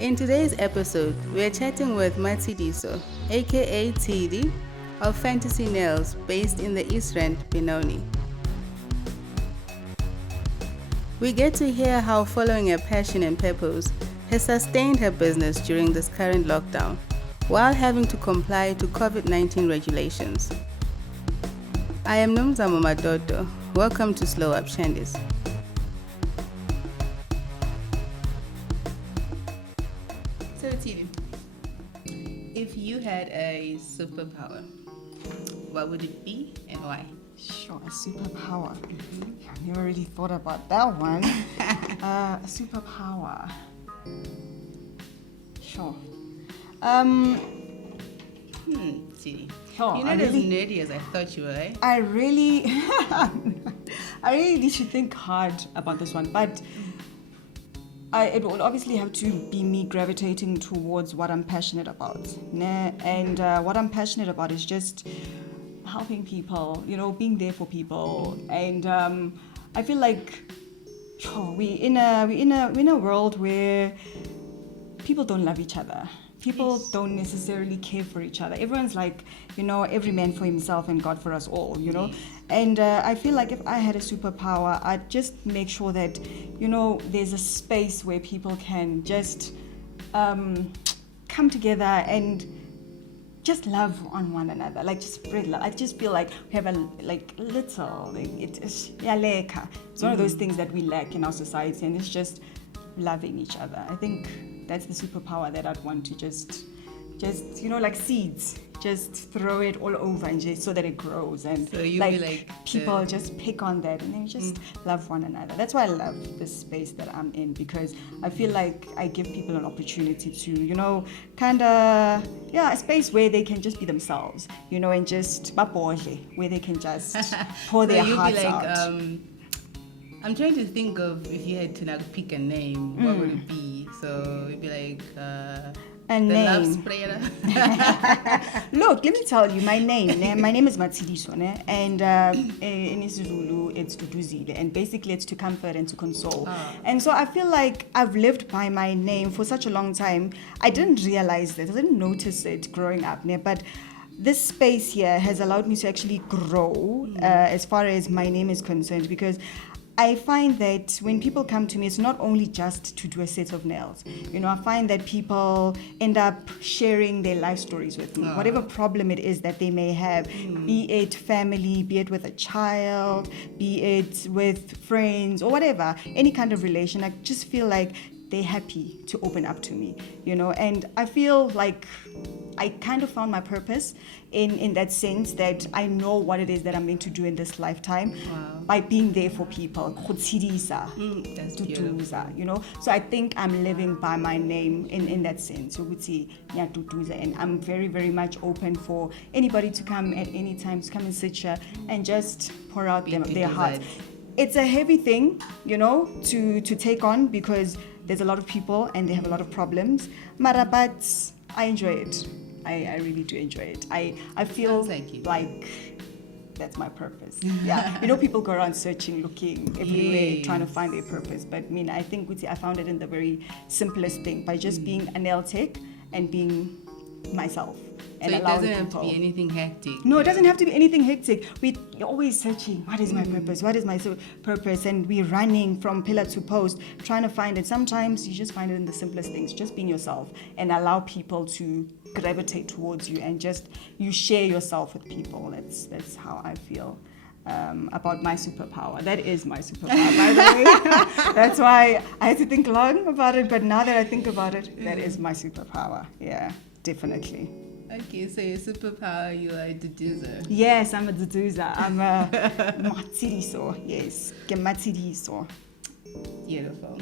In today's episode, we are chatting with Matshidiso, aka TD, of Fantasy Nails, based in the East Rand, Benoni. We get to hear how following her passion and purpose has sustained her business during this current lockdown, while having to comply to COVID-19 regulations. I am Nomzamo Madodo. Welcome to SlowUp Shandis. So Tini, if you had a superpower, what would it be and why? Sure, a superpower. I've never really thought about that one. A superpower. Sure. Tini, Oh, you're not as nerdy as I thought you were, eh? I really need to think hard about this one, but it will obviously have to be me gravitating towards what I'm passionate about. And what I'm passionate about is just helping people, being there for people. And I feel like we're in a world where people don't love each other. People don't necessarily care for each other. Everyone's like, every man for himself and God for us all, Yes. And I feel like if I had a superpower, I'd just make sure that, there's a space where people can just come together and just love on one another, like just spread love. I just feel like we have it's one of those things that we lack in our society, and it's just loving each other. I think that's the superpower that I'd want to just like seeds, just throw it all over and just so that it grows, and So you'll be like people just pick on that and then just love one another. That's why I love this space that I'm in, because I feel like I give people an opportunity to, a space where they can just be themselves, and just where they can just pour their hearts out. I'm trying to think of if you had to now pick a name, what would it be? So it'd be like A the name. love sprayer. Look, let me tell you my name. My name is Matshidiso, and in isiZulu it's Duduzile, and basically it's to comfort and to console. Ah. And so I feel like I've lived by my name for such a long time. I didn't realize that. I didn't notice it growing up, but this space here has allowed me to actually grow as far as my name is concerned, because I find that when people come to me, it's not only just to do a set of nails. I find that people end up sharing their life stories with me, whatever problem it is that they may have, be it family, be it with a child, be it with friends or whatever, any kind of relation. I just feel like they're happy to open up to me, and I feel like I kind of found my purpose in that sense, that I know what it is that I'm meant to do in this lifetime. Wow. By being there for people. That's beautiful. So I think I'm living by my name in that sense. And I'm very, very much open for anybody to come at any time, to come and sit here and just pour out their hearts. It's a heavy thing, to take on, because there's a lot of people and they have a lot of problems. But I enjoy it. I really do enjoy it. I feel like that's my purpose. Yeah. People go around searching, looking everywhere, trying to find their purpose. But I think I found it in the very simplest thing, by just being a nail tech and being myself. And So it doesn't have to be anything hectic. No, it doesn't have to be anything hectic. We're always searching, what is my purpose? What is my purpose? And we're running from pillar to post, trying to find it. Sometimes you just find it in the simplest things, just being yourself, and allow people to gravitate towards you, and just you share yourself with people. That's how I feel about my superpower. That is my superpower, by the way. That's why I had to think long about it, but now that I think about it, that is my superpower. Yeah, definitely. Okay, so your superpower, you are a deducer. Yes, I'm a deducer. I'm a Matshidiso. Yes, Matshidiso. Beautiful.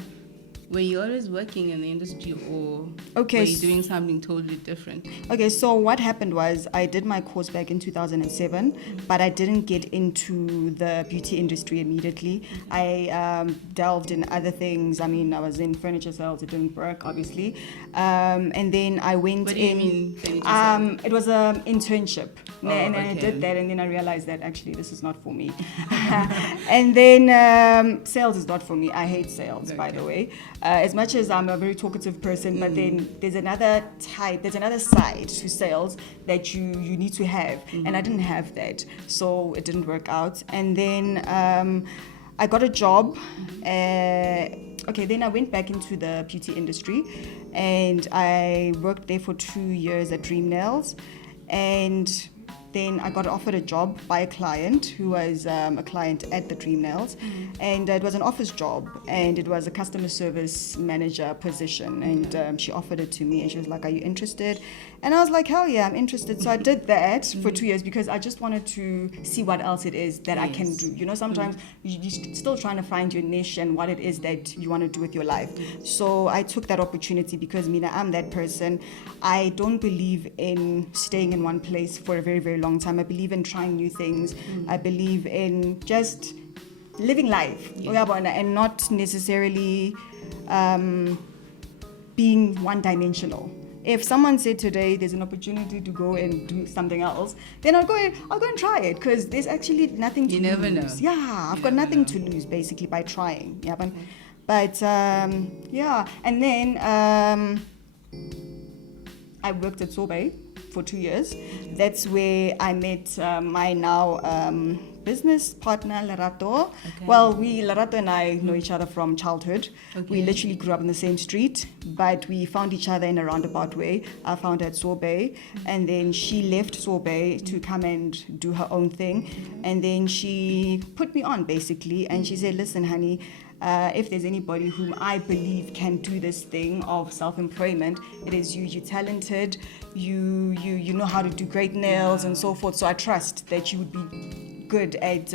Were you always working in the industry, or Okay, were you doing something totally different? Okay, so what happened was I did my course back in 2007, but I didn't get into the beauty industry immediately. I delved in other things. I was in furniture sales. It didn't work, obviously. And then I went What do you in. mean, furniture sales? It was an internship. And then I okay. did that, and then I realized that actually this is not for me. And then sales is not for me. I hate sales, by the way. As much as I'm a very talkative person, but then there's another side to sales that you need to have. And I didn't have that. So it didn't work out. And then I got a job. Then I went back into the beauty industry and I worked there for 2 years at Dream Nails. And then I got offered a job by a client who was a client at the Dream Nails. And it was an office job and it was a customer service manager position. And she offered it to me and she was like, are you interested? And I was like, hell yeah, I'm interested. So I did that for 2 years because I just wanted to see what else it is that I can do. You know, sometimes you're still trying to find your niche and what it is that you want to do with your life. So I took that opportunity because, Mina, I'm that person. I don't believe in staying in one place for a very, very long time. I believe in trying new things. I believe in just living life and not necessarily being one-dimensional. If someone said today there's an opportunity to go and do something else, then I'll go and try it because there's actually nothing to lose. You never know. Yeah, I've got nothing to lose basically by trying. Yeah, but and then I worked at Sorbet for 2 years. That's where I met my now business partner, Lerato. Okay. Well, Lerato and I know each other from childhood. Okay. We literally grew up in the same street, but we found each other in a roundabout way. I found her at Sorbet, and then she left Sorbet to come and do her own thing. And then she put me on, basically, and she said, listen, honey, if there's anybody whom I believe can do this thing of self-employment, it is you. You're talented, you know how to do great nails and so forth. So I trust that you would be good at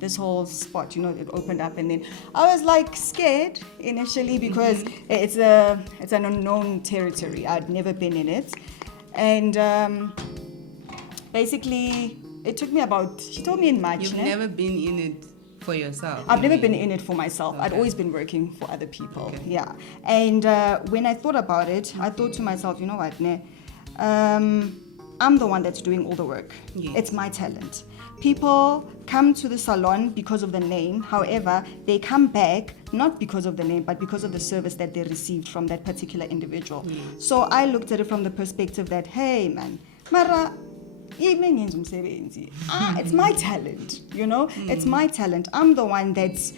this whole spot. You know, it opened up, and then I was like scared initially because it's an unknown territory. I'd never been in it, and basically it took me about. She told me in March. You've never been in it for yourself? I've never been in it for myself. Okay. I'd always been working for other people. Okay. Yeah. And when I thought about it, I thought to myself, you know what, I'm the one that's doing all the work. Yes. It's my talent. People come to the salon because of the name. However, they come back not because of the name, but because of the service that they received from that particular individual. Yes. So I looked at it from the perspective that, hey, man, Mara, it's my talent, you know. It's my talent. I'm the one that's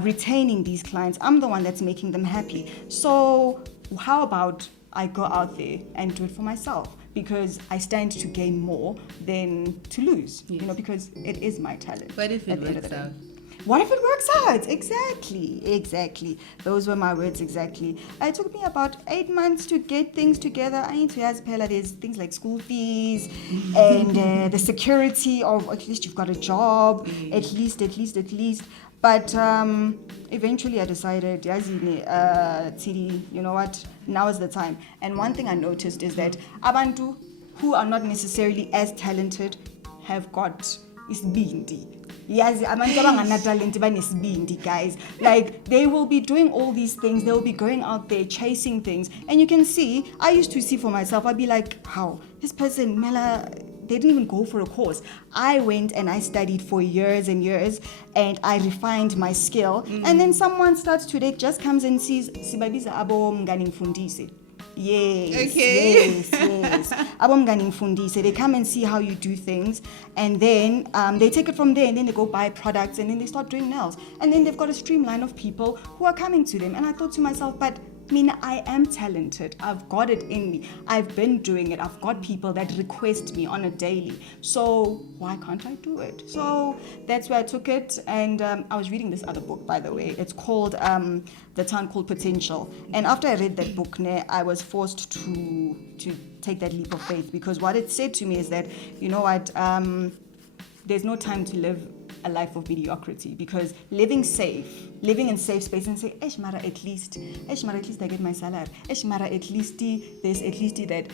retaining these clients. I'm the one that's making them happy. So how about I go out there and do it for myself, because I stand to gain more than to lose. Yes. You know, because it is my talent. What if it works out? What if it works out? Exactly. Those were my words, exactly. It took me about 8 months to get things together. I need to ask Pella, there's things like school fees and the security of at least you've got a job, at least. But eventually I decided, Tidi, you know what, now is the time. And one thing I noticed is that abantu who are not necessarily as talented have got isibindi. Yes, guys. Like, they will be doing all these things. They'll be going out there chasing things. And you can see, I used to see for myself, I'd be like, how? This person, Mela, they didn't even go for a course. I went and I studied for years and years, and I refined my skill. And then someone starts today, just comes and sees, Sibabiza abo mngani mfundisi. Yes. They come and see how you do things, and then they take it from there, and then they go buy products, and then they start doing nails, and then they've got a streamline of people who are coming to them. And I thought to myself, but I am talented. I've got it in me. I've been doing it. I've got people that request me on a daily. So why can't I do it? So that's where I took it. And I was reading this other book, by the way. It's called The Town Called Potential. And after I read that book, I was forced to take that leap of faith, because what it said to me is that, you know what, there's no time to live a life of mediocrity, because living in safe space and say, Mara, at least I get my salary. Mara, at least that.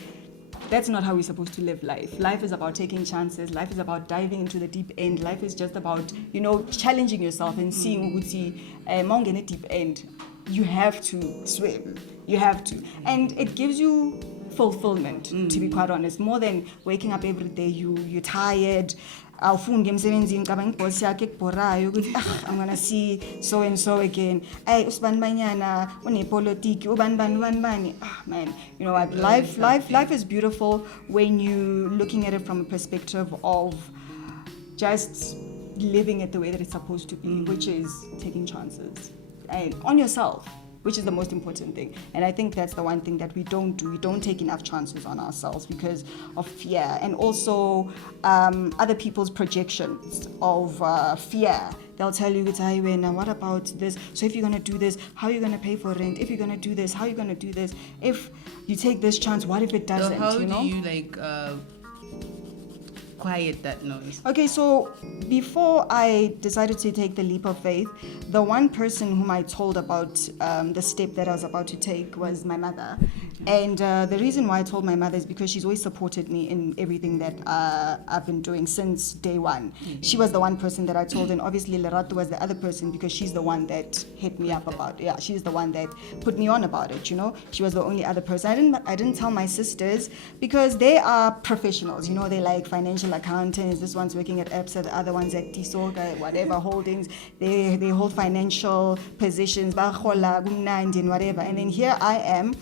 That's not how we're supposed to live life. Life is about taking chances. Life is about diving into the deep end. Life is just about, you know, challenging yourself and seeing ukuthi deep end. You have to swim. You have to. And it gives you fulfillment, to be quite honest, more than waking up every day. You're tired. awufundi emsebenzini ngicabanga iboss yakhe ekubhorayo ukuthi I'm going to see so and so again. Hey, usibani banyana unepolitiki ubani bani. Man, you know what? Life is beautiful when you looking at it from a perspective of just living it the way that it's supposed to be, which is taking chances and on yourself, which is the most important thing. And I think that's the one thing that we don't do. We don't take enough chances on ourselves because of fear, and also other people's projections of fear. They'll tell you, what about this? So if you're going to do this, how are you going to pay for rent? If you're going to do this, how are you going to do this? If you take this chance, what if it doesn't? So how do you quiet that noise? Okay, so before I decided to take the leap of faith, the one person whom I told about the step that I was about to take was my mother. And the reason why I told my mother is because she's always supported me in everything that I've been doing since day one. She was the one person that I told, and obviously Lerato was the other person because she's the one that hit me up about it. Yeah, she's the one that put me on about it, you know. She was the only other person. I didn't tell my sisters because they are professionals, you know. They like financial accountants. This one's working at EPSA, the other one's at Tisoga, whatever holdings. They hold financial positions, whatever. And then here I am,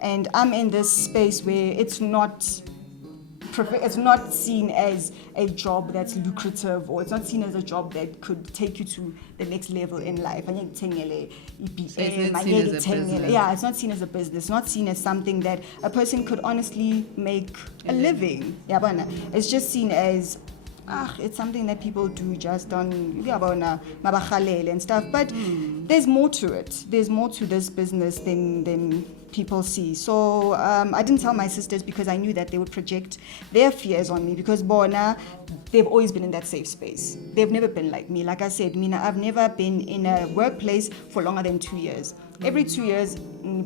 and I'm in this space where it's not seen as a job that's lucrative, or it's not seen as a job that could take you to the next level in life. So it's not seen as a business. Yeah, it's not seen as a business, not seen as something that a person could honestly make a living. It's just seen as it's something that people do just on mabakhalele and stuff. But there's more to it. There's more to this business than people see. So I didn't tell my sisters because I knew that they would project their fears on me, because Bona, they've always been in that safe space. They've never been like me. Like I said, Mina, I've never been in a workplace for longer than 2 years. Every 2 years,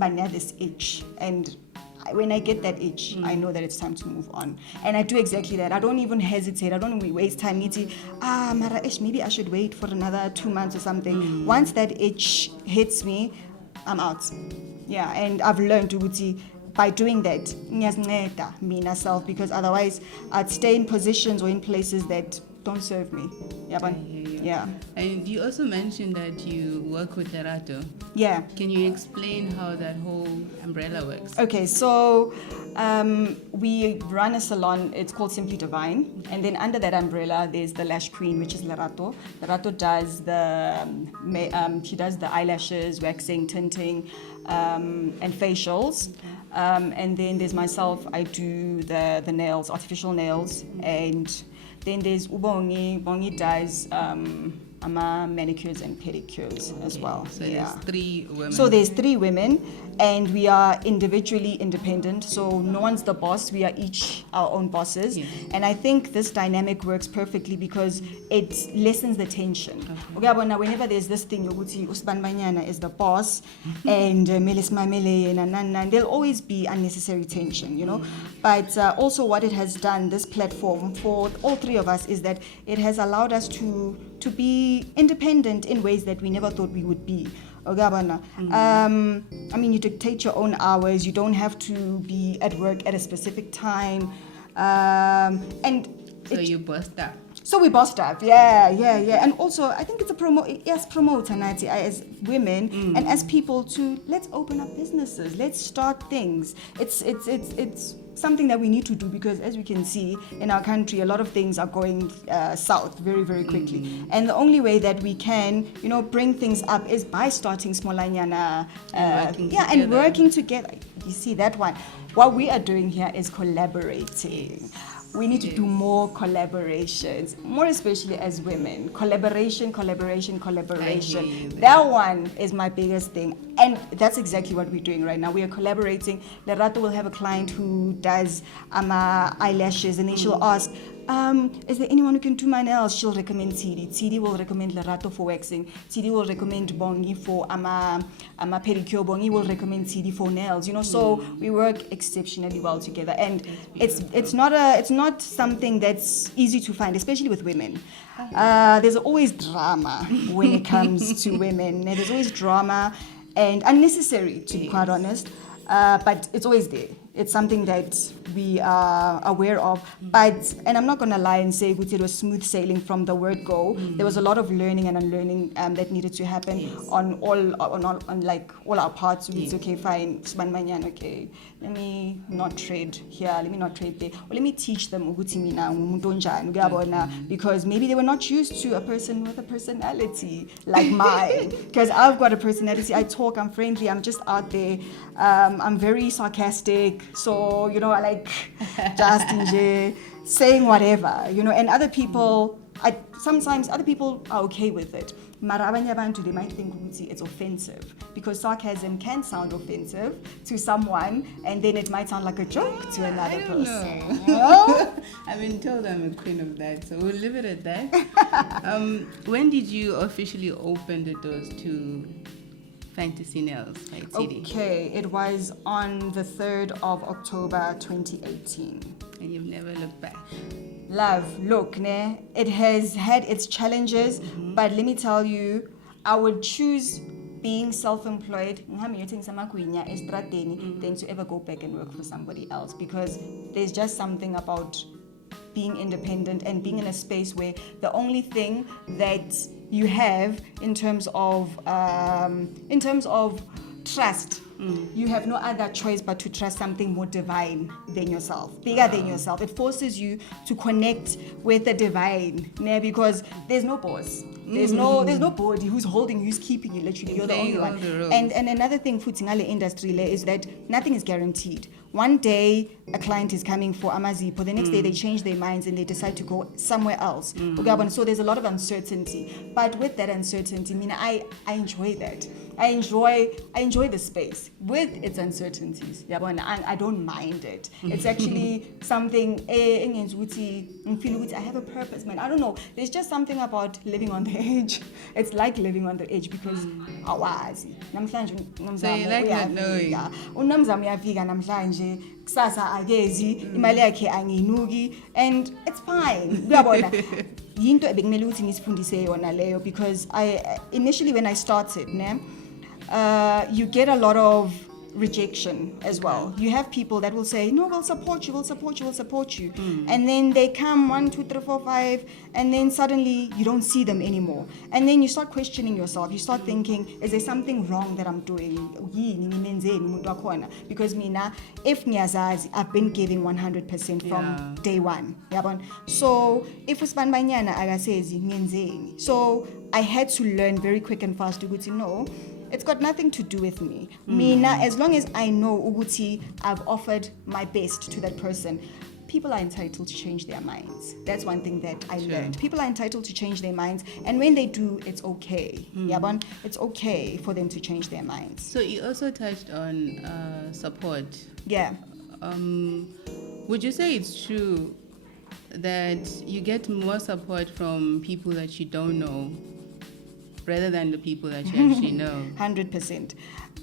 I have this itch, and when I get that itch, I know that it's time to move on. And I do exactly that. I don't even hesitate. I don't even waste time. Maybe I should wait for another 2 months or something. Once that itch hits me, I'm out. Yeah, and I've learned to by doing that, me myself, because otherwise I'd stay in positions or in places that don't serve me. Yeah. And you also mentioned that you work with Lerato. Yeah. Can you explain how that whole umbrella works? Okay, so we run a salon. It's called Simply Divine, and then under that umbrella, there's the Lash Queen, which is Lerato. Lerato does she does the eyelashes, waxing, tinting, and facials. And then there's myself. I do the nails, artificial nails, and then there's Ubongi. Bongi does manicures and pedicures as well. So there's 3 women. So there's 3 women, and we are individually independent. So no one's the boss. We are each our own bosses. Yeah. And I think this dynamic works perfectly because it lessens the tension. Okay, but now whenever there's this thing, Usban Banyana is the boss, and Melis Mamele and there'll always be unnecessary tension, you know. But also what it has done, this platform, for all 3 of us, is that it has allowed us to be independent in ways that we never thought we would be. I mean, you dictate your own hours. You don't have to be at work at a specific time. You bossed up. So we bossed up, yeah. And also, I think it's promote Nati, as women and as people to let's open up businesses, let's start things. It's something that we need to do, because as we can see in our country, a lot of things are going south very, very quickly. And the only way that we can, bring things up is by starting smallanyana, and working together. You see that one. What we are doing here is collaborating. We need to do more collaborations, more especially as women. Collaboration. That one is my biggest thing. And that's exactly what we're doing right now. We are collaborating. Lerato will have a client who does eyelashes, and then she'll ask, is there anyone who can do my nails? She'll recommend Tidi. Tidi will recommend Lerato for waxing. Tidi will recommend Bongi for pedicure. Bongi will recommend Tidi for nails. So we work exceptionally well together, and it's not something that's easy to find, especially with women. There's always drama when it comes to women. There's always drama, and unnecessary, to be quite honest. But it's always there. It's something that we are aware of. But, and I'm not going to lie and say it was smooth sailing from the word go. There was a lot of learning and unlearning that needed to happen on like all our parts. It's okay, fine. Okay, let me not trade here. Let me not trade there. Or let me teach them because maybe they were not used to a person with a personality like mine. Because I've got a personality. I talk. I'm friendly. I'm just out there. I'm very sarcastic. So, you know, I like just saying whatever, you know, and other people, sometimes other people are okay with it. Mara abanye abantu, they might think it's offensive because sarcasm can sound offensive to someone and then it might sound like a joke to another person. No? I've been told I'm a queen of that, so we'll leave it at that. When did you officially open the doors to Fantasy Nails by Matshidiso? Okay, it was on the 3rd of October 2018. And you've never looked back. Love, look, it has had its challenges, but let me tell you, I would choose being self-employed than to ever go back and work for somebody else, because there's just something about being independent and being in a space where the only thing that you have in terms of trust, you have no other choice but to trust something more divine than yourself, bigger than yourself. It forces you to connect with the divine, because there's no boss. There's nobody who's holding you, who's keeping you. Literally, you're the only one. And another thing, futsingale industry is that nothing is guaranteed. One day a client is coming for Amazipo, the next day they change their minds and they decide to go somewhere else. So there's a lot of uncertainty. But with that uncertainty, I enjoy that. I enjoy the space with its uncertainties. And I don't mind it. It's actually something I have a purpose, man. I don't know. There's just something about living on the edge. It's like living on the edge because awazi. So you like not knowing. Kusasa agezi, imali yakhe anginuki, and it's fine. Yinto ebekumele ukuthi ngisifundise yona leyo, because initially when I started, you get a lot of rejection as well. You have people that will say, no, we'll support you. And then they come 1, 2, 3, 4, 5, and then suddenly you don't see them anymore. And then you start questioning yourself. You start thinking, is there something wrong that I'm doing? Because if ngiyazazi, I've been giving 100% from day one. So if usibandbanyana akasezi ngenzeni. So I had to learn very quick and fast to know, it's got nothing to do with me. As long as I know Uguti, I've offered my best to that person. People are entitled to change their minds. That's one thing that I learned. People are entitled to change their minds, and when they do, it's okay. It's okay for them to change their minds. So you also touched on support. Yeah. Would you say it's true that you get more support from people that you don't know rather than the people that you actually know? 100%.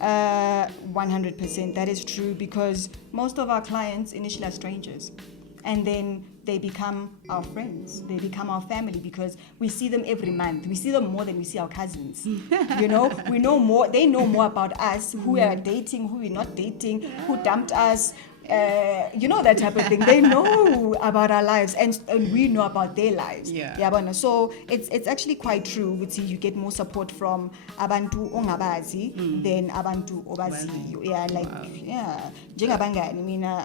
100%. That is true, because most of our clients initially are strangers. And then they become our friends. They become our family, because we see them every month. We see them more than we see our cousins. We know more. They know more about us, who we are dating, who we're not dating, who dumped us. That type of thing. They know about our lives, and we know about their lives. So it's actually quite true. You get more support from abantu ongabazi than abantu obaziyo.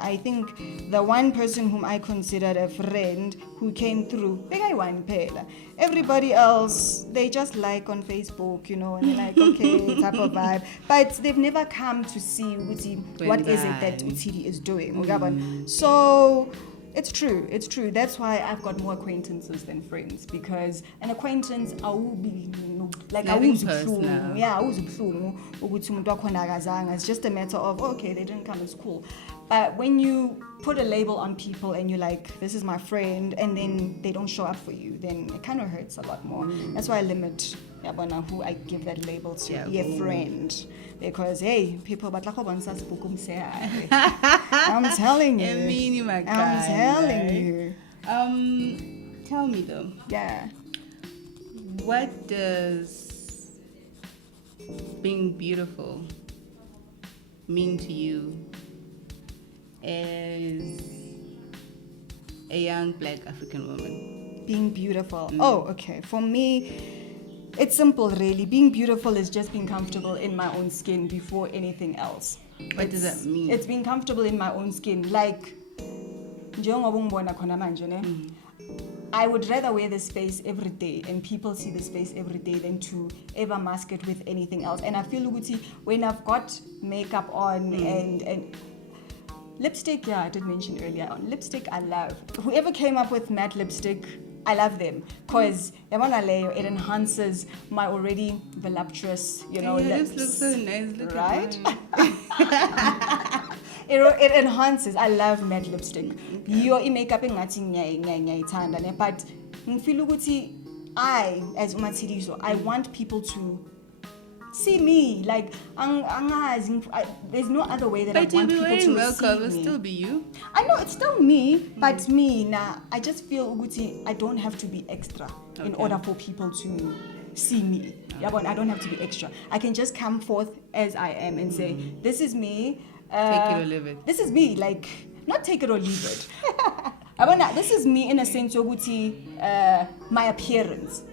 I think the one person whom I considered a friend who came through, everybody else, they just like on Facebook, and they're like, okay, type of vibe. But they've never come to see what is it that Utsidi is doing. So it's true. That's why I've got more acquaintances than friends, because an acquaintance I will be it's just a matter of, okay, they didn't come, it's cool. But when you put a label on people and you're like, this is my friend, and then they don't show up for you, then it kind of hurts a lot more. That's why I limit who I give that label to, be a friend. Because, hey, people, I'm telling you. Tell me though. Yeah. What does being beautiful mean to you as a young black African woman? Being beautiful. Oh, okay. For me, it's simple, really. Being beautiful is just being comfortable in my own skin before anything else. What does that mean? It's being comfortable in my own skin. Like, I would rather wear this face every day and people see this face every day than to ever mask it with anything else. And I feel when I've got makeup on and lipstick, yeah, I did mention earlier on. Lipstick, I love. Whoever came up with matte lipstick, I love them because it enhances my already voluptuous, Your lips. lips look so nice. Look Right? At It enhances. I love matte lipstick. Your makeup but I, as Matshidiso, I want people to see me. Like, there's no other way that I want people to see me. But you'll be wearing makeup, it'll still be you. I know, it's still me, but I just feel I don't have to be extra in order for people to see me. Yeah, but I don't have to be extra. I can just come forth as I am and say, this is me. Take it or leave it. This is me, like, not take it or leave it. This is me in a sense of my appearance.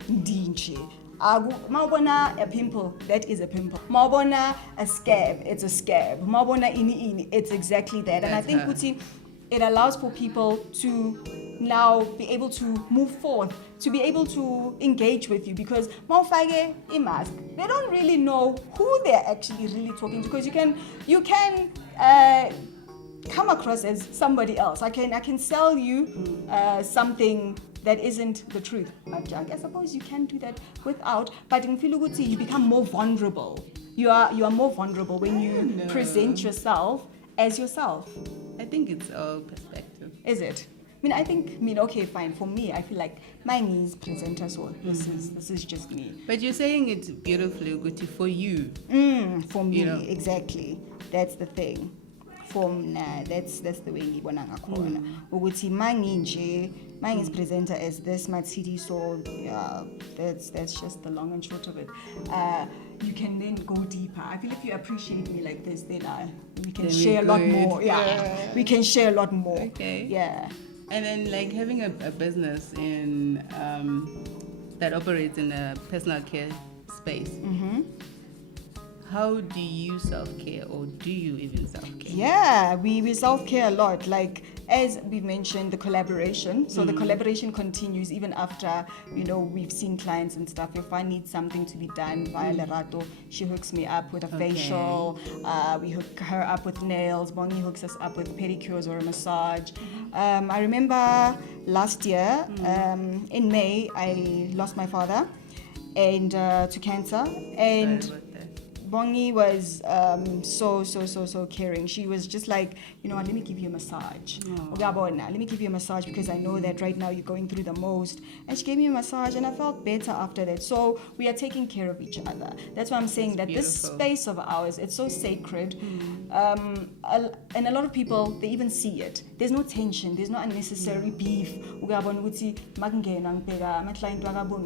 Mawubona a pimple, that is a pimple. Mawubona a scab, it's a scab. Mawubona ini, it's exactly that. And I think it allows for people to now be able to move forth, to be able to engage with you, because mawufake a mask, they don't really know who they're actually really talking to, because you can come across as somebody else. I can sell you something that isn't the truth. But I suppose you can do that without. But in Filuguti, you become more vulnerable. You are more vulnerable when you present yourself as yourself. I think it's all perspective. Is it? Okay, fine. For me, I feel like mine is presenter, so this is just me. But you're saying it's beautifully good for you. For me, exactly. That's the thing. That's the way ngibona ngakhona ukuthi mine is presenter as this Matshidiso, yeah, that's just the long and short of it. You can then go deeper. I feel if you appreciate me like this, then we can share a lot more. Yeah, we can share a lot more. Okay. Yeah. And then like having a business in that operates in a personal care space. How do you self-care, or do you even self-care? Yeah, we self-care a lot. Like, as we mentioned, the collaboration. So the collaboration continues even after, we've seen clients and stuff. If I need something to be done via Lerato, she hooks me up with a facial. We hook her up with nails. Bongi hooks us up with pedicures or a massage. I remember last year, in May, I lost my father and to cancer. And Bongi was so caring. She was just like, let me give you a massage. Let me give you a massage because I know that right now you're going through the most. And she gave me a massage and I felt better after that. So we are taking care of each other. That's why I'm saying that this space of ours, it's so sacred. And a lot of people, they even see it. There's no tension. There's no unnecessary beef. My client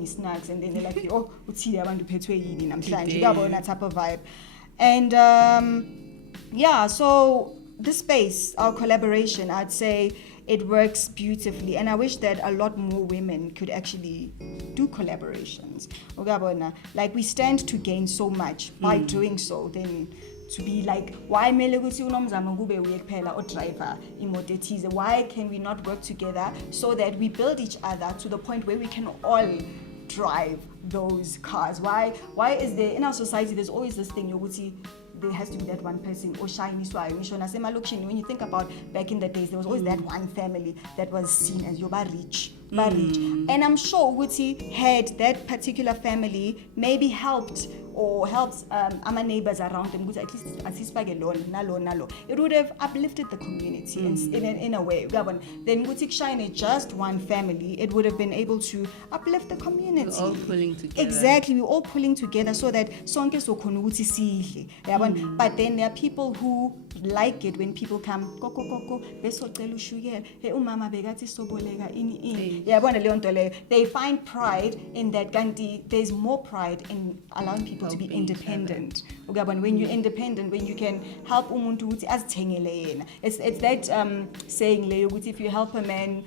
snacks and then they're like, oh, I want to pay that type of vibe. And so this space, our collaboration, I'd say it works beautifully, and I wish that a lot more women could actually do collaborations. Like, we stand to gain so much by doing so. Then to be like, why why can we not work together so that we build each other to the point where we can all drive those cars? Why is there, in our society, there's always this thing, there has to be that one person, when you think about back in the days, there was always that one family that was seen as rich. And I'm sure Wuti had that particular family maybe helps our neighbors around them, at least it would have uplifted the community in a way. Then Wutik Shine, just one family, it would have been able to uplift the community. We're all pulling together. Exactly, we're all pulling together so that sonke sokhona ukuthi sihle. But then there are people who like it when people come, koko, besocela ushukela, hey umama bekathi soboleka ini. Yabona leyo nto leyo. They find pride in that kanti there's more pride in allowing people to be independent. When you're independent, when you can help umuntu ukuthi azithengele yena. It's that saying leyo ukuthi if you help a man,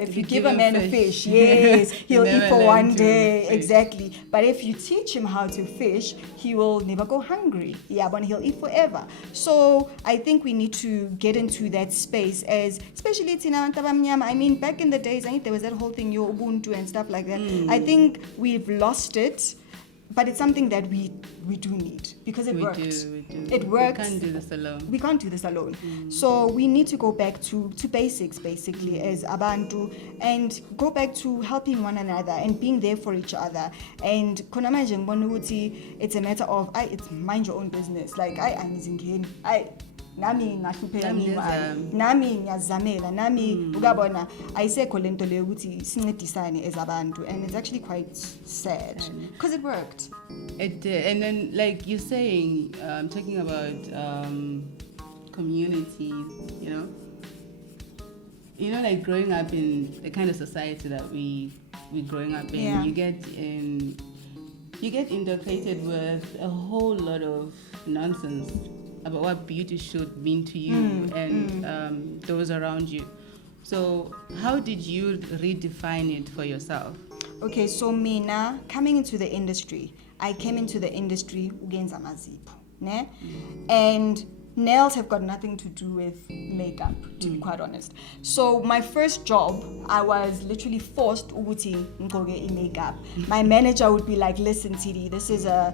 if you give a man a fish, yes, he'll eat for one day. Exactly. But if you teach him how to fish, he will never go hungry. Yeah, but he'll eat forever. So I think we need to get into that space as, especially Tina Tabamnyama. I mean, back in the days, I think there was that whole thing, your Ubuntu and stuff like that. I think we've lost it. But it's something that we do need because it worked. We do. It works. We can't do this alone. We can't do this alone. So we need to go back to basics, basically, as Abantu, and go back to helping one another and being there for each other. And konamanje ngbonuti, it's a matter of it's mind your own business. Like nami ngahlupheka nami ngiyazamela nami ukabona ayisekho lento leyo ukuthi sincedisane as abantu, and it's actually quite sad because it worked. It did. And then like you're saying, talking about communities, like growing up in the kind of society that we're growing up in, you get inculcated with a whole lot of nonsense about what beauty should mean to you and those around you. So how did you redefine it for yourself? Okay, so mina coming into the industry, I came into the industry ugenza mazipho, ne? And nails have got nothing to do with makeup, to be quite honest. So my first job, I was literally forced ukuthi ngigqoke makeup. My manager would be like, listen, Tidi, this is a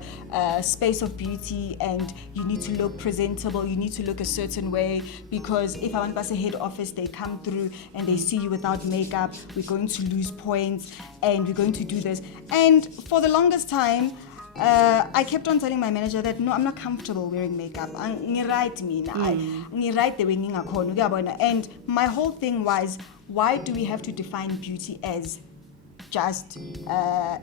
space of beauty and you need to look presentable, you need to look a certain way, because if I want to head office, they come through and they see you without makeup, we're going to lose points and we're going to do this. And for the longest time, I kept on telling my manager that no, I'm not comfortable wearing makeup. Ngirite mina, ngirite the way ngingakhona uyabona. And my whole thing was, why do we have to define beauty as just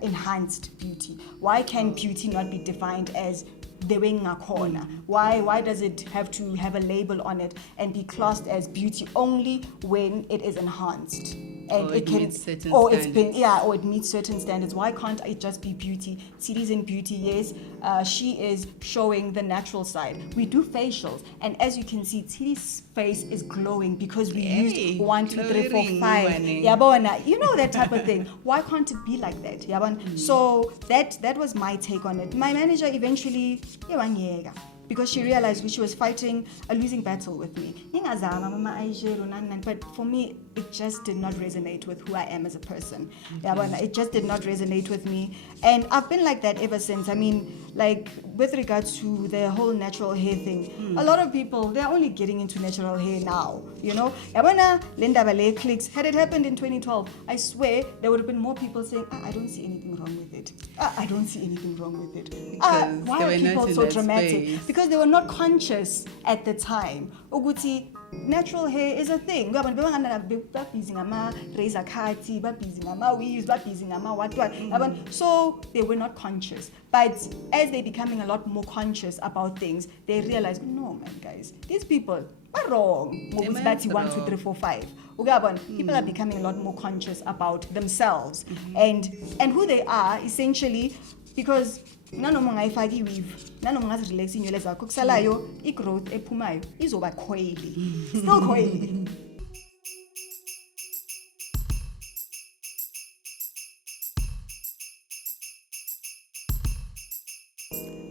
enhanced beauty? Why can beauty not be defined as the way ngakhona? Why does it have to have a label on it and be classed as beauty only when it is enhanced? And it meets certain standards. Or it meets certain standards. Why can't it just be beauty? Cities in beauty, yes. She is showing the natural side. We do facials, and as you can see, Tidi's face is glowing because we used 1, 2, 3, 4, 5. Yabona, you know that type of thing. Why can't it be like that? Yabona. So that was my take on it. My manager eventually, because she realized she was fighting a losing battle with me. But for me, it just did not resonate with who I am as a person. It just did not resonate with me. And I've been like that ever since. I mean, like with regards to the whole natural hair thing, a lot of people, they're only getting into natural hair now, Linda Ballet clicks. Had it happened in 2012, I swear there would have been more people saying, I don't see anything wrong with it. I don't see anything wrong with it. Why are people so dramatic? Space. Because they were not conscious at the time. Uguti, natural hair is a thing. So they were not conscious. But as they're becoming a lot more conscious about things, they realize, no man, guys, these people are wrong. 1, 2, 3, 4, 5. People are becoming a lot more conscious about themselves and who they are, essentially, because nanoma ungayifaki iweave, nanoma ungazirelaxa inywele zakho, kusalayo i-growth ephumayo izoba coily, still coily.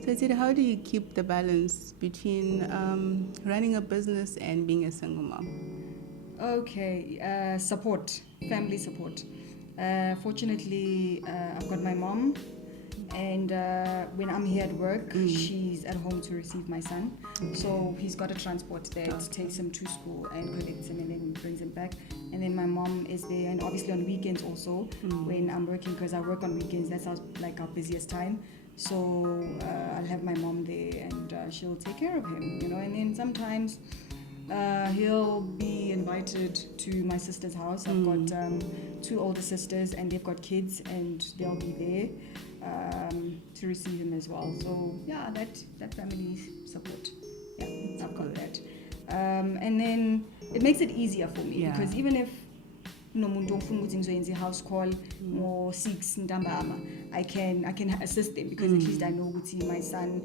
So Tidi, how do you keep the balance between running a business and being a single mom? Okay, support, family support. Fortunately, I've got my mom, and when I'm here at work, she's at home to receive my son. So he's got a transport that takes him to school and collects him and then brings him back. And then my mom is there, and obviously on weekends also when I'm working, because I work on weekends. That's our busiest time. So I'll have my mom there, and she'll take care of him, And then sometimes he'll be invited to my sister's house. I've got 2 older sisters, and they've got kids, and they'll be there to receive him as well. So yeah, that family support. Yeah, I've got that. And then it makes it easier for me because even if house call or 6 I can assist them because at least I know my son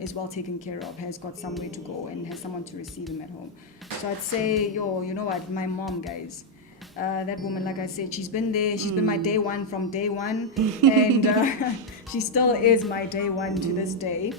is well taken care of, has got somewhere to go and has someone to receive him at home. So I'd say, you know what, my mom, guys, that woman, like I said, she's been there, she's been my day one from day one, and she still is my day one to this day.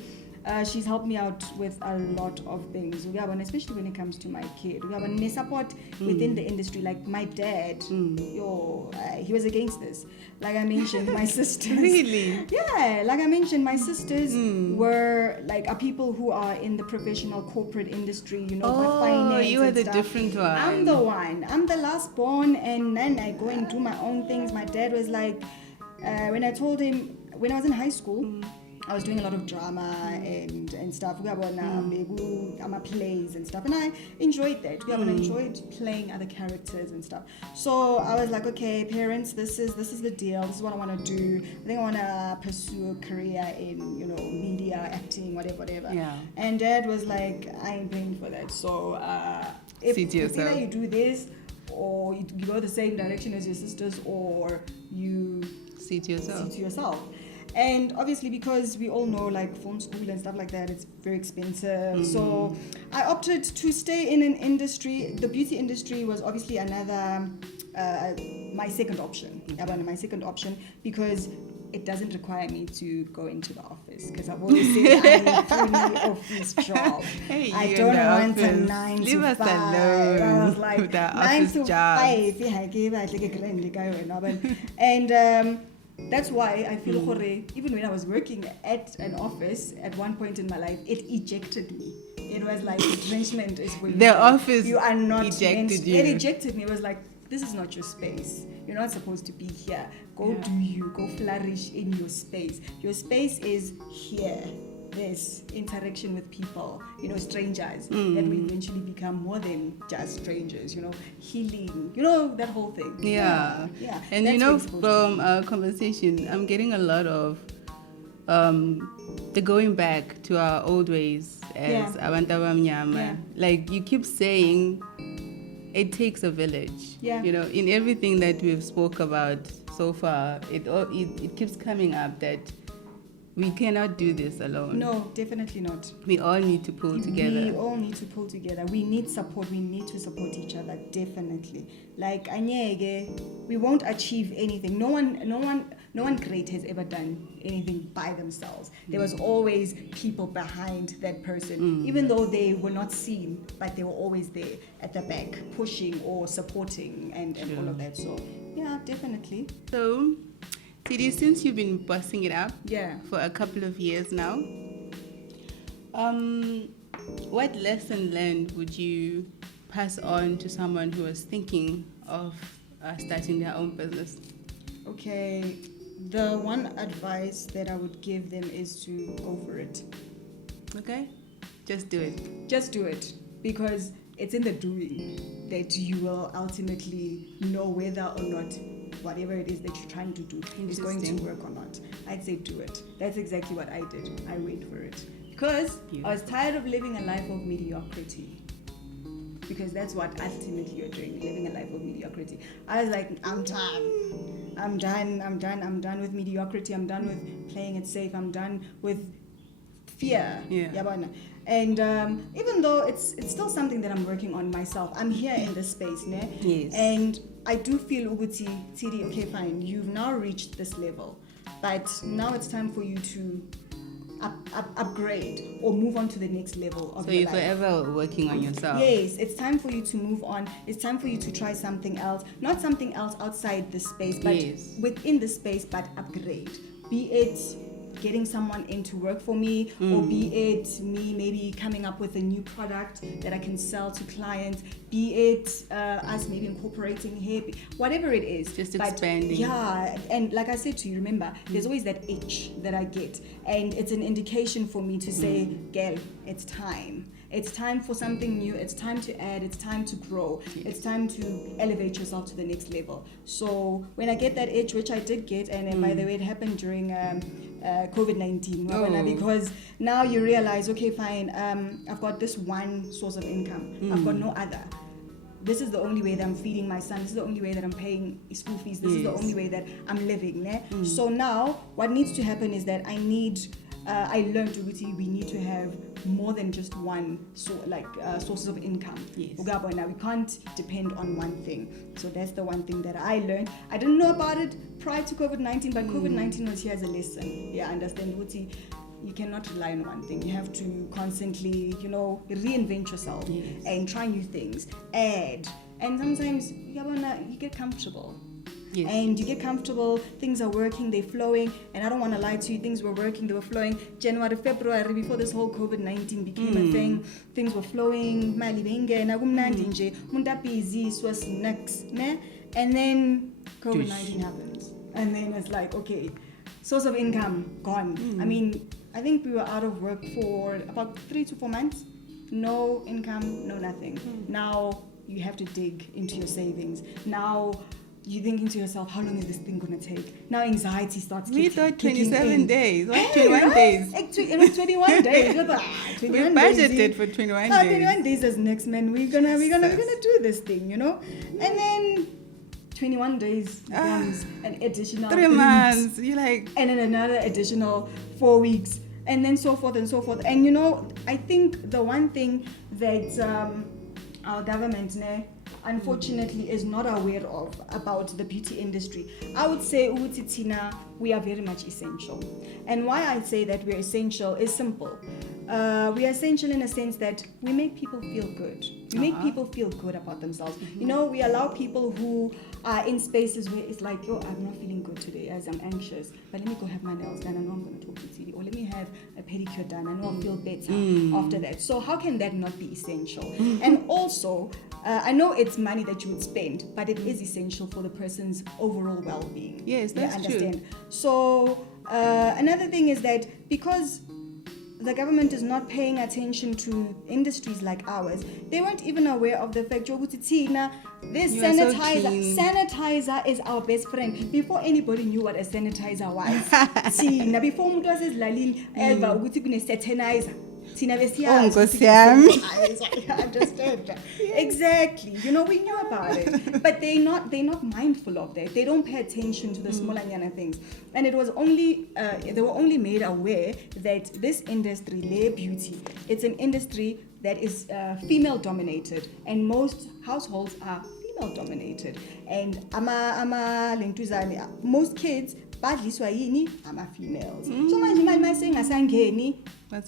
She's helped me out with a lot of things, especially when it comes to my kid. We have support within the industry. Like my dad, he was against this. Like I mentioned, my sisters. Really? Yeah, like I mentioned, my sisters were are people who are in the professional corporate industry, with finance. You are the stuff. different one. I'm the one. I'm the last born, and then I go and do my own things. My dad was like, when I told him, when I was in high school, I was doing a lot of drama and stuff. We have on plays and stuff, and I enjoyed that. We have enjoyed playing other characters and stuff. So I was like, okay, parents, this is the deal. This is what I want to do. I think I want to pursue a career in media, acting, whatever. Yeah. And Dad was like, I ain't paying for that. So if either you do this, or you go the same direction as your sisters, or you see to yourself. And obviously, because we all know film school and stuff like that, it's very expensive. So I opted to stay in an industry. The beauty industry was obviously another, my second option. My second option, because it doesn't require me to go into the office, because I've always said I'm a fully office job. Hey, I don't want a 9 Leave to us 5. alone I was like, with our 9 office to jobs. 5. And that's why I feel even when I was working at an office at one point in my life, it ejected me. It was like retrenchment is for you. The office you are not ejected you. It ejected me. It was like, this is not your space. You're not supposed to be here. Go flourish in your space. Your space is here. This interaction with people, strangers, that will eventually become more than just strangers, healing, that whole thing. Yeah. And from our conversation, I'm getting a lot of the going back to our old ways as abantu abamnyama. Like you keep saying, it takes a village. Yeah. In everything that we've spoke about so far, it keeps coming up that we cannot do this alone. No, definitely not. We all need to pull together. We all need to pull together. We need support. We need to support each other, definitely. Like anyege, we won't achieve anything. No one great has ever done anything by themselves. There was always people behind that person, even though they were not seen, but they were always there at the back, pushing or supporting and all of that. So yeah, definitely. So Tidi, since you've been busting it up for a couple of years now, what lesson learned would you pass on to someone who was thinking of starting their own business? Okay, the one advice that I would give them is to go for it. Okay, just do it. Just do it, because it's in the doing that you will ultimately know whether or not whatever it is that you're trying to do is going to work or not. I'd say do it. That's exactly what I did. I went for it. Because I was tired of living a life of mediocrity. Because that's what ultimately you're doing, living a life of mediocrity. I was like, I'm done with mediocrity. I'm done with playing it safe. I'm done with fear. And even though it's still something that I'm working on myself, I'm here in this space, ne? Yes. And I do feel Uguti, Tidi, okay, fine, you've now reached this level, but now it's time for you to upgrade or move on to the next level of your life. So you're forever working on yourself. Yes, it's time for you to move on. It's time for you to try something else, not something else outside the space, but within the space, but upgrade. Be it getting someone in to work for me, or be it me maybe coming up with a new product that I can sell to clients, be it us maybe incorporating here, whatever it is. Just expanding. Yeah, and like I said to you, remember, there's always that itch that I get, and it's an indication for me to say, girl, it's time. It's time for something new. It's time to add. It's time to grow. It's time to elevate yourself to the next level. So when I get that itch, which I did get, and by the way, it happened during COVID-19. Because now you realize, okay, fine, I've got this one source of income. I've got no other. This is the only way that I'm feeding my son. This is the only way that I'm paying school fees. This is the only way that I'm living. So now what needs to happen is that I learned we need to have more than just one sources of income. Now we can't depend on one thing. So that's the one thing that I learned. I didn't know about it prior to COVID-19, but COVID-19 was here as a lesson. Yeah, understand you cannot rely on one thing. You have to constantly, reinvent yourself and try new things, add. And sometimes you get comfortable. Yes. And you get comfortable, things are working, they're flowing, and I don't want to lie to you, things were working, they were flowing. January, February, before this whole COVID-19 became a thing, things were flowing, and then COVID-19 happens. And then it's like, okay, source of income, gone. I mean, I think we were out of work for about 3 to 4 months. No income, no nothing. Now you have to dig into your savings. Now you're thinking to yourself, how long is this thing going to take? Now anxiety starts kicking in. We thought 27 days. What, 21 days? It was 21 days. We budgeted for 21 days. 21 days as next, man. We're gonna do this thing, And then 21 days becomes an additional 3 months. You're like, and then another additional 4 weeks, and then so forth and so forth. And I think the one thing that our government unfortunately is not aware of about the beauty industry, I would say we are very much essential. And why I say that we're essential is simple. We are essential in a sense that we make people feel good. We make people feel good about themselves. We allow people who are in spaces where it's like, I'm not feeling good today as I'm anxious, but let me go have my nails done. I know I'm going to talk to TV, or let me have a pedicure done. I know I'll feel better after that. So how can that not be essential? And also, I know it's money that you would spend, but it is essential for the person's overall well-being. Yes, that's true. True. So another thing is that because the government is not paying attention to industries like ours, they weren't even aware of the fact this sanitizer is our best friend. Before anybody knew what a sanitizer was, before umuntu wasezilalini eva ukuthi kune sanitizer, understand. Exactly. We knew about it, but they're not mindful of that. They don't pay attention to the smaller things. And it was only they were only made aware that this industry, Layer Beauty, it's an industry that is female dominated, and most households are female dominated. And most kids badliswa yini ama-females. So manje imali masengasangeni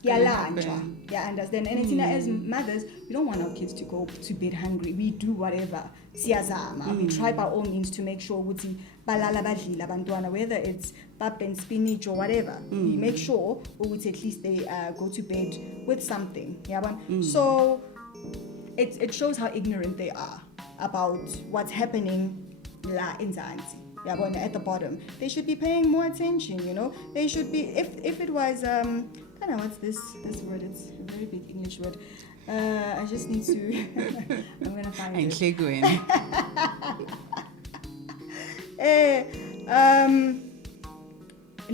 yalanjwa. Yeah, understand. And as mothers, we don't want our kids to go to bed hungry. We do whatever. Siyazama. We try by all means to make sure ukuthi balala badlile abantwana, whether it's pap and spinach or whatever. We make sure ukuthi at least they go to bed with something. So it shows how ignorant they are about what's happening la in Zanzi. At the bottom, they should be paying more attention. They should be. If it was I don't know what's this word. It's a very big English word. I just need to. I'm gonna find it.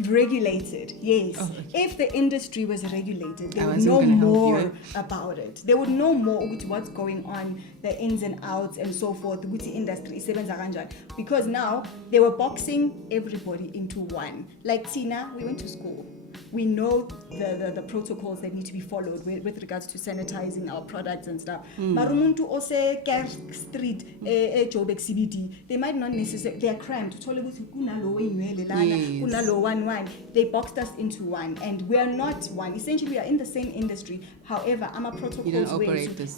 Regulated, yes. Oh, okay. If the industry was regulated, they would know more about it. They would know more with what's going on, the ins and outs and so forth, with the industry. Because now they were boxing everybody into one. Like Tina, we went to school. We know the protocols that need to be followed with regards to sanitizing our products and stuff. Marumuntu ose Care Street, Joburg CBD, they might not necessarily, they are cramped. They boxed us into one, and we are not one. Essentially, we are in the same industry. However, our protocols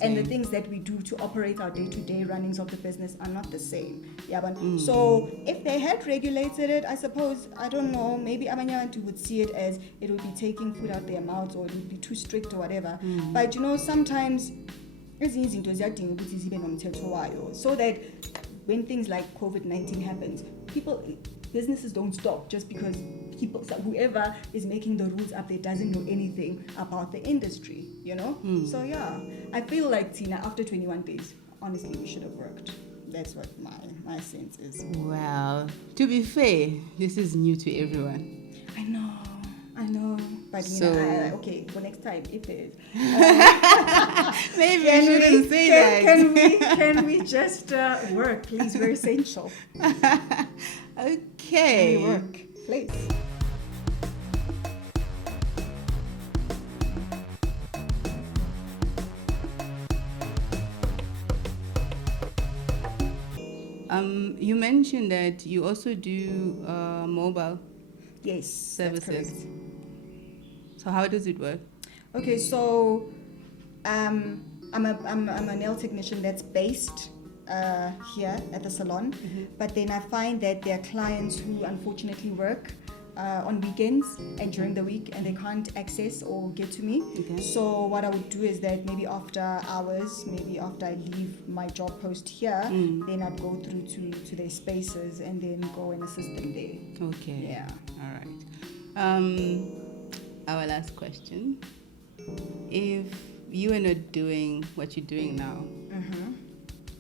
and the things that we do to operate our day-to-day runnings of the business are not the same. So if they had regulated it, I suppose, I don't know, maybe Abanyabantu would see it as it would be taking food out their mouths, or it would be too strict or whatever. But sometimes so that when things like COVID-19 happens, businesses don't stop just because whoever is making the rules up there doesn't know anything about the industry, So yeah, I feel like, Tina, after 21 days, honestly, we should have worked. That's what my sense is. Well, to be fair, this is new to everyone. I know. know, but So- okay, for next time, if it is. Maybe you shouldn't say that. Can we just work, please? We're essential. Okay. Can we work, please? You mentioned that you also do mobile Yes, services. that's correct. So how does it work? Okay, so I'm a nail technician that's based here at the salon, but then I find that there are clients who unfortunately work on weekends and during the week, and they can't access or get to me. Okay. So what I would do is that maybe after hours, maybe after I leave my job post here, then I'd go through to their spaces and then go and assist them there. Okay. Yeah. All right. Our last question. If you were not doing what you're doing now,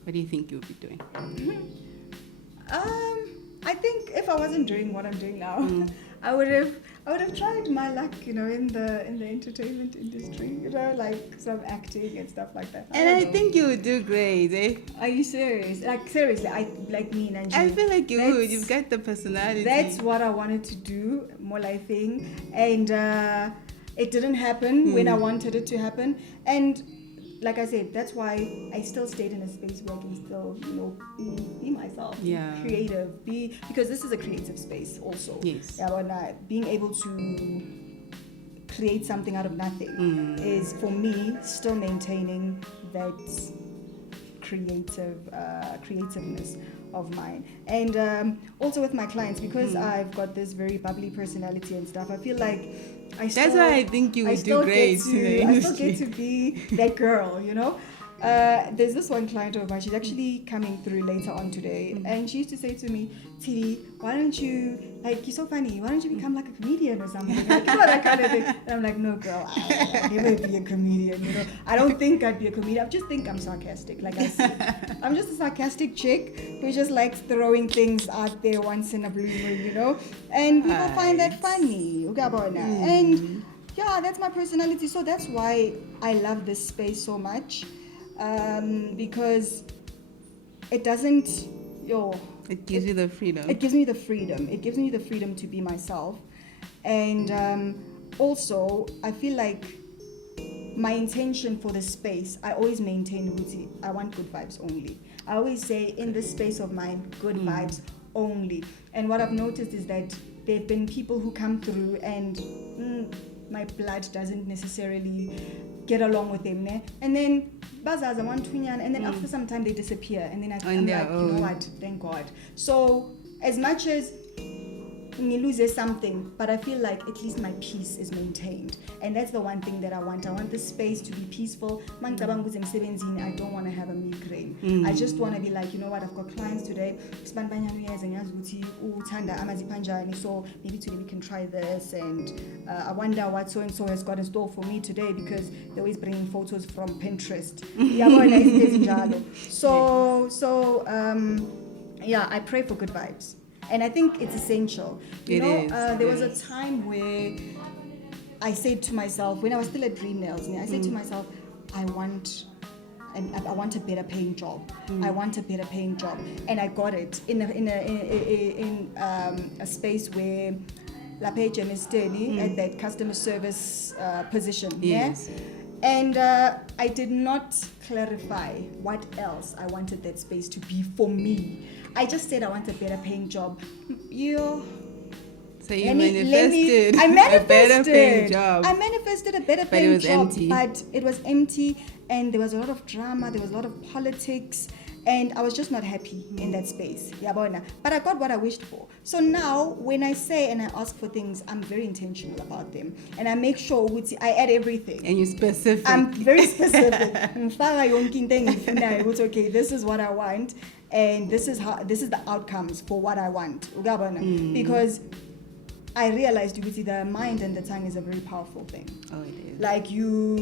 what do you think you would be doing? I think if I wasn't doing what I'm doing now, I would have tried my luck, in the entertainment industry, like some acting and stuff like that. And I don't know. think you would do great, eh? Are you serious? Like seriously, I like me and I feel like you would. That's- You've got the personality. That's what I wanted to do, more like thing, and it didn't happen when I wanted it to happen. And like I said, that's why I still stayed in a space where I can still, be myself, Yeah. be creative, because this is a creative space also. Yes. Yeah, but being able to create something out of nothing is for me still maintaining that creativeness of mine. And also with my clients, because I've got this very bubbly personality and stuff, I feel like That's why I think you would do great in the I still industry. get to be that girl, There's this one client of mine, she's actually coming through later on today, and she used to say to me, Titi, why don't you, you're so funny, why don't you become like a comedian or something? Like, that kind of thing. And I'm like, no girl, I'll never be a comedian, I don't think I'd be a comedian, I just think I'm sarcastic, like I said. I'm just a sarcastic chick who just likes throwing things out there once in a blue moon, and people find that funny. And yeah, that's my personality, so that's why I love this space so much. Because it doesn't, It gives you the freedom. it gives me the freedom. It gives me the freedom to be myself. And also, I feel like my intention for the space, I always maintain, I want good vibes only. I always say, in this space of mine, good vibes only. And what I've noticed is that there have been people who come through and my blood doesn't necessarily get along with them, ne? And then bazaza one twinyan, and then after some time they disappear, and then I'm like, their you know own. what? Thank God. So as much as you lose something, but I feel like at least my peace is maintained, and that's the one thing that I want. I want the space to be peaceful. I don't want to have a migraine. I just want to be like, you know what? I've got clients today. So maybe today we can try this, and I wonder what so and so has got in store for me today, because they're always bringing photos from Pinterest. Yeah, I pray for good vibes. And I think it's essential. There was a time where I said to myself, when I was still at Dream Nails, I said to myself, I want a better paying job. I want a better paying job, and I got it in a space where La Page is steady at that customer service position. Yes. Yeah? And I did not clarify what else I wanted that space to be for me. I just said I want a better paying job. So you manifested I manifested a better paying job. I manifested a better But paying it was job, empty. but it was empty, and there was a lot of drama, there was a lot of politics, and I was just not happy in that space. But I got what I wished for. So now, when I say and I ask for things, I'm very intentional about them, and I make sure I add everything. And you're specific. I'm very specific. Okay, this is what I want, and this is the outcomes for what I want. Because I realized the mind and the tongue is a very powerful thing. Oh, it is. Like you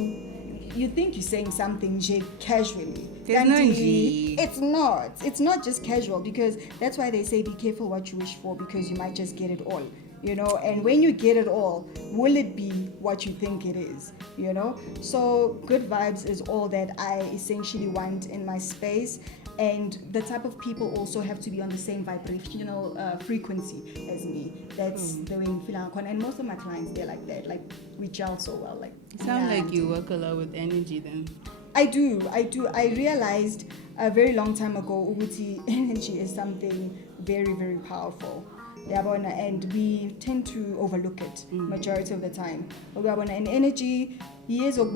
think you're saying something casually. There's no G. It's not. It's not just casual, because that's why they say be careful what you wish for, because you might just get it all. you know, and when you get it all, will it be what you think it is, you know? So good vibes is all that I essentially want in my space. And the type of people also have to be on the same vibrational frequency as me. That's the way I feel. And most of my clients, they're like that. Like, we gel so well. Like, You sound like you work a lot with energy then. I do. I realized a very long time ago, Uguti, energy is something very, very powerful. And we tend to overlook it majority of the time. And energy, yes, and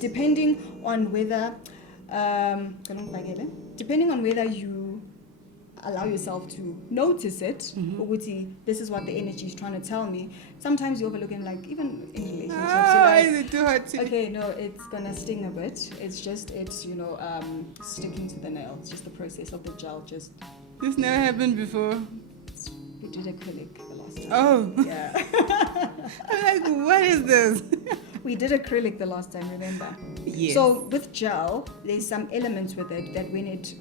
depending on whether you allow yourself to notice it, this is what the energy is trying to tell me. Sometimes you overlook it, like even in relationships. Is it too hot to? Okay, no, it's gonna sting a bit. It's sticking to the nail. It's just the process of the gel. This never happened before. We did acrylic the last time. Oh. Yeah. I'm like, what is this? We did acrylic the last time, remember? Yes. So with gel, there's some elements with it that when it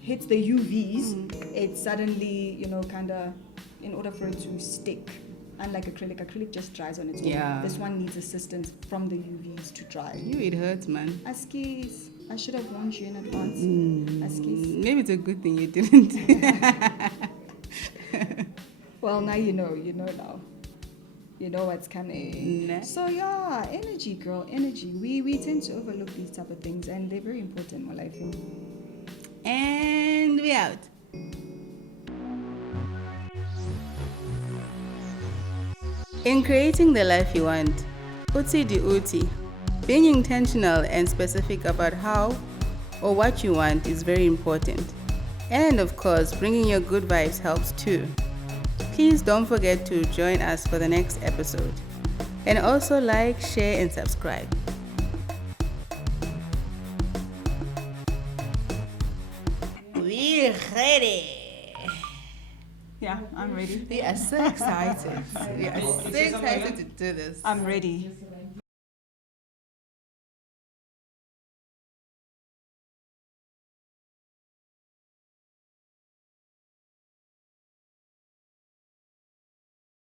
hits the UVs, it suddenly, in order for it to stick, unlike acrylic just dries on its own. Yeah. This one needs assistance from the UVs to dry. It hurts, man. Askis. I should have warned you in advance. Askis. Maybe it's a good thing you didn't. Well, now you know now. You know what's coming. Nah. So yeah, energy, girl, energy. We tend to overlook these type of things, and they're very important in my life. And we out. In creating the life you want, uti di uti, being intentional and specific about how or what you want is very important. And of course, bringing your good vibes helps too. Please don't forget to join us for the next episode. And also like, share, and subscribe. We're ready. Yeah, I'm ready. We are so excited. We are so excited to do this. I'm ready.